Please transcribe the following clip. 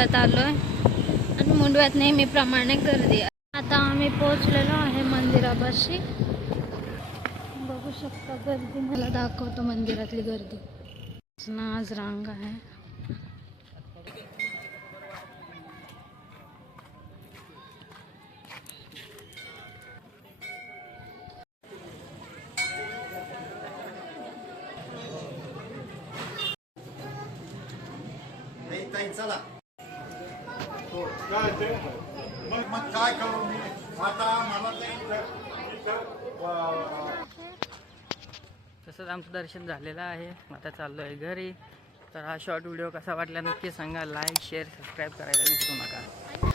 मुंडव्यात आलोय आणि मुंडव्यात नेहमीप्रमाणे गर्दी आहे. आता आम्ही पोहोचलेलो आहे मंदिरापाशी. बघू शकता गर्दी. मला दाखवतो मंदिरातली गर्दी. आज रांग आहे. चला मग काय करू मी आता. मला तसंच आमचं दर्शन झालेलं आहे. आता चाललो आहे घरी. तर हा शॉर्ट व्हिडिओ कसा वाटला नक्की सांगा. लाईक शेअर सबस्क्राईब करायला विसरू नका.